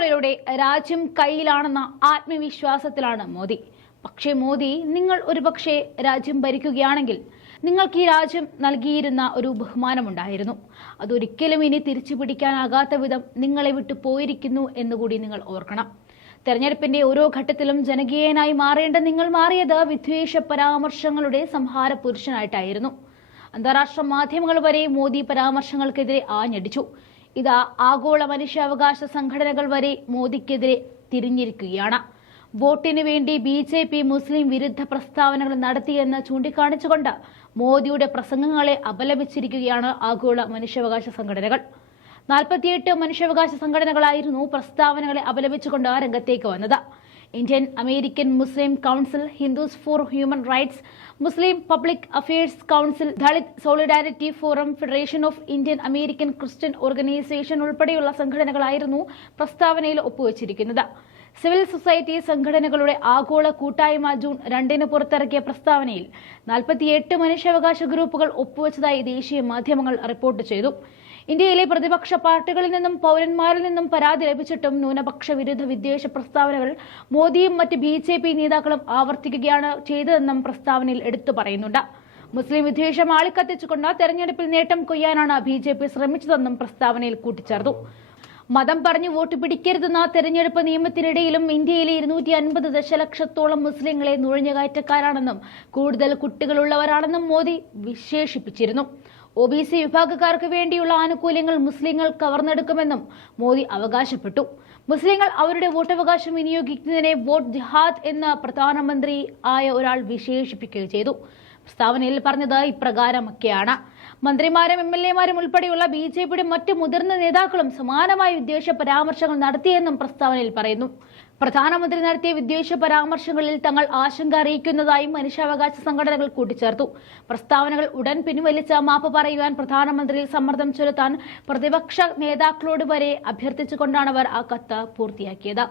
കോളിലൂടെ രാജ്യം കയ്യിലാണെന്ന ആത്മവിശ്വാസത്തിലാണ് മോദി. പക്ഷേ മോദി നിങ്ങൾ ഒരുപക്ഷെ രാജ്യം ഭരിക്കുകയാണെങ്കിൽ നിങ്ങൾക്ക് ഈ രാജ്യം നൽകിയിരുന്ന ഒരു ബഹുമാനമുണ്ടായിരുന്നു. അതൊരിക്കലും ഇനി തിരിച്ചു പിടിക്കാനാകാത്ത വിധം നിങ്ങളെ വിട്ടു പോയിരിക്കുന്നു എന്നുകൂടി നിങ്ങൾ ഓർക്കണം. തെരഞ്ഞെടുപ്പിന്റെ ഓരോ ഘട്ടത്തിലും ജനകീയനായി മാറേണ്ട നിങ്ങൾ മാറിയത് വിദ്വേഷ പരാമർശങ്ങളുടെ സംഹാര പുരുഷനായിട്ടായിരുന്നു. അന്താരാഷ്ട്ര മാധ്യമങ്ങൾ വരെ മോദി പരാമർശങ്ങൾക്കെതിരെ ആഞ്ഞടിച്ചു. ഇതാ ആഗോള മനുഷ്യാവകാശ സംഘടനകൾ വരെ മോദിക്കെതിരെ തിരിഞ്ഞിരിക്കുകയാണ്. വോട്ടിന് വേണ്ടി ബി ജെ പി മുസ്ലിം വിരുദ്ധ പ്രസ്താവനകൾ നടത്തിയെന്ന് ചൂണ്ടിക്കാണിച്ചുകൊണ്ട് മോദിയുടെ പ്രസംഗങ്ങളെ അപലപിച്ചിരിക്കുകയാണ് ആഗോള മനുഷ്യാവകാശ സംഘടനകൾ. നാൽപ്പത്തിയെട്ട് മനുഷ്യാവകാശ സംഘടനകളായിരുന്നു പ്രസ്താവനകളെ അപലപിച്ചുകൊണ്ട് രംഗത്തേക്ക് വന്നത്. Indian American Muslim council Hindus for human rights Muslim public affairs council Dalit solidarity forum federation of Indian American Christian organisation ഉൾപ്പെടെയുള്ള സംഘടനകളായിരുന്നു പ്രസ്താവനയിൽ ഒപ്പുവച്ചിരിക്കുന്നത്. സിവിൽ സൊസൈറ്റി സംഘടനകളുടെ ആഗോള കൂട്ടായ്മ ജൂൺ രണ്ടിന് പുറത്തിറക്കിയ പ്രസ്താവനയിൽ നാൽപ്പത്തിയെട്ട് മനുഷ്യാവകാശ ഗ്രൂപ്പുകൾ ഒപ്പുവച്ചതായി ദേശീയ മാധ്യമങ്ങൾ റിപ്പോർട്ട് ചെയ്തു. ഇന്ത്യയിലെ പ്രതിപക്ഷ പാർട്ടികളിൽ നിന്നും പൗരന്മാരിൽ നിന്നും പരാതി ലഭിച്ചിട്ടും ന്യൂനപക്ഷ വിരുദ്ധ വിദ്വേഷ പ്രസ്താവനകൾ മോദിയും മറ്റ് ബി ജെ പി നേതാക്കളും ആവർത്തിക്കുകയാണ് ചെയ്തതെന്നും പ്രസ്താവനയിൽ എടുത്തു പറയുന്നുണ്ട്. മുസ്ലിം വിദ്വേഷം ആളിക്കത്തിച്ചുകൊണ്ട് തെരഞ്ഞെടുപ്പിൽ നേട്ടം കൊയ്യാനാണ് ബി ജെ പി ശ്രമിച്ചതെന്നും പ്രസ്താവനയിൽ കൂട്ടിച്ചേർത്തു. മതം പറഞ്ഞു വോട്ട് പിടിക്കരുതെന്ന തെരഞ്ഞെടുപ്പ് നിയമത്തിനിടയിലും ഇന്ത്യയിലെ ഇരുന്നൂറ്റി അൻപത് ദശലക്ഷത്തോളം മുസ്ലിങ്ങളെ നുഴഞ്ഞുകയറ്റക്കാരാണെന്നും കൂടുതൽ കുട്ടികളുള്ളവരാണെന്നും മോദി വിശേഷിപ്പിച്ചിരുന്നു. ഒ ബി സി വിഭാഗക്കാർക്ക് വേണ്ടിയുള്ള ആനുകൂല്യങ്ങൾ മുസ്ലിങ്ങൾ കവർന്നെടുക്കുമെന്നും മോദി അവകാശപ്പെട്ടു. മുസ്ലിങ്ങൾ അവരുടെ വോട്ടവകാശം വിനിയോഗിക്കുന്നതിനെ വോട്ട് ജിഹാദ് എന്ന് പ്രധാനമന്ത്രി ആയ ഒരാൾ വിശേഷിപ്പിക്കുകയും ചെയ്തു. പ്രസ്താവനയിൽ പറഞ്ഞത് ഇപ്രകാരമൊക്കെയാണ്. മന്ത്രിമാരും എം എൽ എമാരും ഉൾപ്പെടെയുള്ള ബി ജെ പിയുടെ മറ്റ് മുതിർന്ന നേതാക്കളും സമാനമായ വിദ്വേഷ പരാമർശങ്ങൾ നടത്തിയെന്നും പ്രസ്താവനയിൽ പറയുന്നു. പ്രധാനമന്ത്രി നടത്തിയ വിദ്വേഷ പരാമർശങ്ങളിൽ തങ്ങൾ ആശങ്ക അറിയിക്കുന്നതായും മനുഷ്യാവകാശ സംഘടനകൾ കൂട്ടിച്ചേർത്തു. പ്രസ്താവനകൾ ഉടൻ പിൻവലിച്ച മാപ്പ് പറയുവാൻ പ്രധാനമന്ത്രിയിൽ സമ്മർദ്ദം ചെലുത്താൻ പ്രതിപക്ഷ നേതാക്കളോട് വരെ അഭ്യർത്ഥിച്ചുകൊണ്ടാണ് അവർ ആ കത്ത് പൂർത്തിയാക്കിയത്.